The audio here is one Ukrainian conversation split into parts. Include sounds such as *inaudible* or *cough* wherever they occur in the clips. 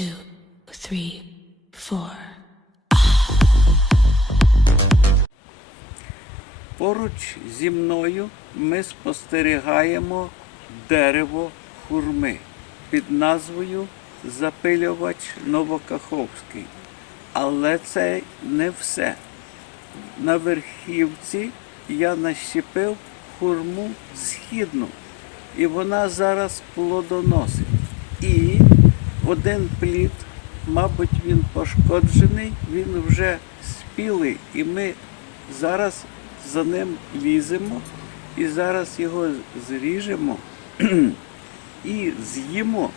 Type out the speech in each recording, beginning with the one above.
two, three, four. Поруч зі мною ми спостерігаємо дерево хурми під назвою Запилювач Новокаховський. Але це не все. На верхівці я нащепив хурму східну, і вона зараз плодоносить. І один плід, мабуть, він пошкоджений, він вже спілий, і ми зараз за ним ліземо і зараз його зріжемо *clears throat* і з'їмо.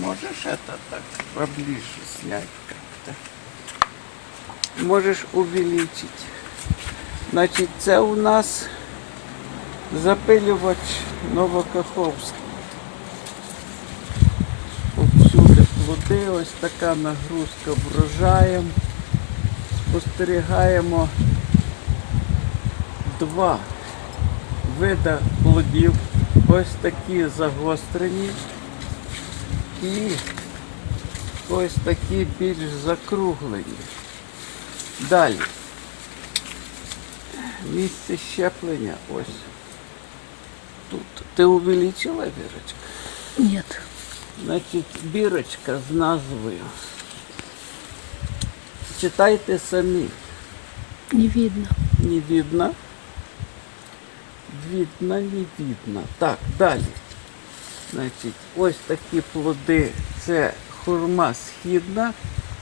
Можешь это так поближе снять как-то? Можешь увеличить. Значить, це у нас запилювач Новокаховський. Повсюди плоди, ось така нагрузка врожаєм. Спостерігаємо два вида плодів. Ось такі загострені і ось такі більш закруглені. Далі. Місце щеплення ось. Тут. Ти увеличила Вірочка? Нет. Значить, бірочка з назвою. Читайте самі. Не видно. Не видно. Видно, не видно. Так, далі. Значить, ось такі плоди. Це хурма східна.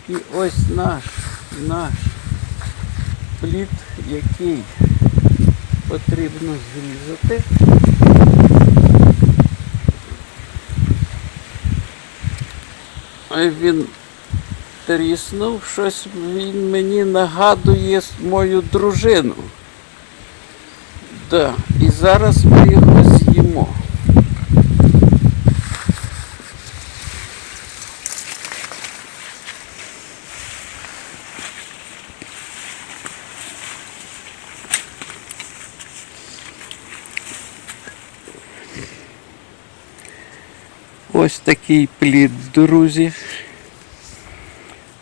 І ось наш, наш плід, який потрібно зрізати. Він тріснув, щось він мені нагадує мою дружину. Да. І зараз ми його з'їмо. Ось такий плід, друзі.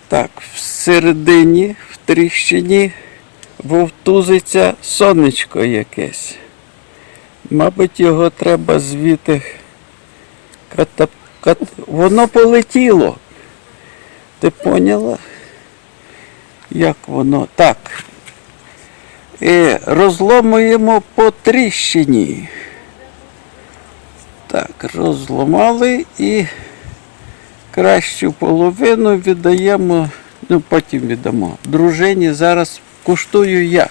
Так, всередині, в тріщині, вовтузиться сонечко якесь. Мабуть, його треба звідти ката... кат... Воно полетіло. Ти поняла? Як воно? Так. І розломуємо по тріщині. Так, розламали і кращу половину віддаємо, ну потім віддамо. Дружині зараз куштую я.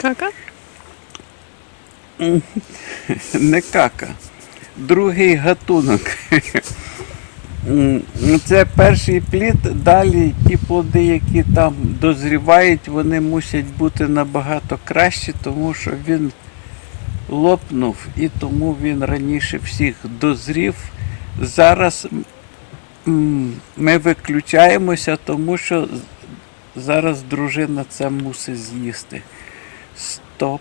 Кака? Не кака. Другий гатунок. Це перший плід, далі ті плоди, які там дозрівають, вони мусять бути набагато кращі, тому що він лопнув і тому він раніше всіх дозрів. Зараз ми виключаємося, тому що зараз дружина це мусить з'їсти. stop.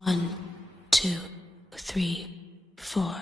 One, two, three, four.